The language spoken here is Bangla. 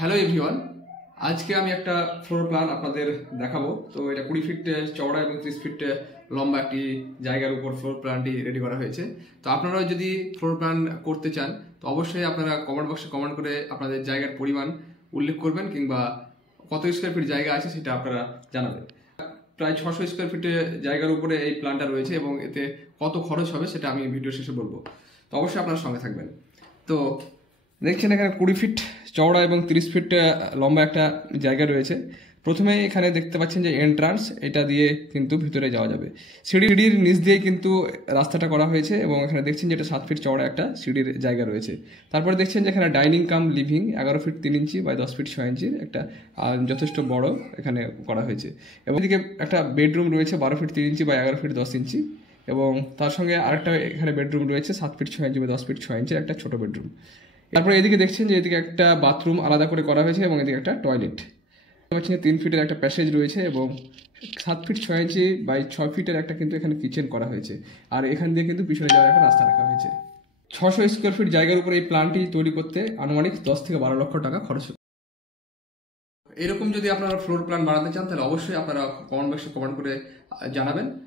হ্যালো এভরিওয়ান, আজকে আমি একটা ফ্লোর প্ল্যান আপনাদের দেখাবো। তো এটা 20 ফিট চওড়া এবং 30 ফিট লম্বা একটি জায়গার উপর ফ্লোর প্ল্যানটি রেডি করা হয়েছে। তো আপনারা যদি ফ্লোর প্ল্যান করতে চান তো অবশ্যই আপনারা কমেন্ট বক্সে কমেন্ট করে আপনাদের জায়গার পরিমাণ উল্লেখ করবেন, কিংবা কত স্কোয়ার ফিট জায়গা আছে সেটা আপনারা জানাবেন। প্রায় 600 স্কোয়ার ফিটের জায়গার উপরে এই প্ল্যানটা রয়েছে এবং এতে কত খরচ হবে সেটা আমি ভিডিও শেষে বলবো। তো অবশ্যই আপনারা সঙ্গে থাকবেন। তো দেখছেন এখানে 20 ফিট চওড়া এবং 30 ফিট লম্বা একটা জায়গা রয়েছে। প্রথমে এখানে দেখতে পাচ্ছেন যে এন্ট্রান্স, এটা দিয়ে কিন্তু ভিতরে যাওয়া যাবে। সিঁড়ির নিচ দিয়ে কিন্তু রাস্তাটা করা হয়েছে এবং এখানে দেখছেন যে এটা 7 ফিট চওড়া একটা সিঁড়ির জায়গা রয়েছে। তারপরে দেখছেন যে এখানে dining cum living 11 feet 3 inch by 10 feet 6 ইঞ্চির একটা যথেষ্ট বড় এখানে করা হয়েছে। এবং এদিকে একটা বেডরুম রয়েছে 12 ফিট 3 ইঞ্চি বাই 11 ফিট 10 ইঞ্চি, এবং তার সঙ্গে আরেকটা এখানে বেডরুম রয়েছে 7 ফিট 6 ইঞ্চি বাই 10 ফিট 6 ইঞ্চির একটা ছোট বেডরুম। তারপরে এদিকে দেখছেন যে এদিকে একটা বাথরুম আলাদা করে করা হয়েছে এবং এদিকে একটা টয়লেট। 3 ফিটের একটা প্যাসেজ রয়েছে এবং 7 ফিট 6 ইঞ্চি বাই 6 ফিটের একটা কিন্তু এখানে কিচেন করা হয়েছে। আর এখান দিয়ে কিন্তু পিছনে যাওয়ার একটা রাস্তা রাখা হয়েছে। 600 স্কোয়ার ফিট জায়গার উপরে এই প্ল্যানটি তৈরি করতে আনুমানিক 10 থেকে 12 লক্ষ টাকা খরচ। এরকম যদি আপনারা ফ্লোর প্ল্যান বানাতে চান তাহলে অবশ্যই আপনারা কমেন্ট বক্সে কমেন্ট করে জানাবেন।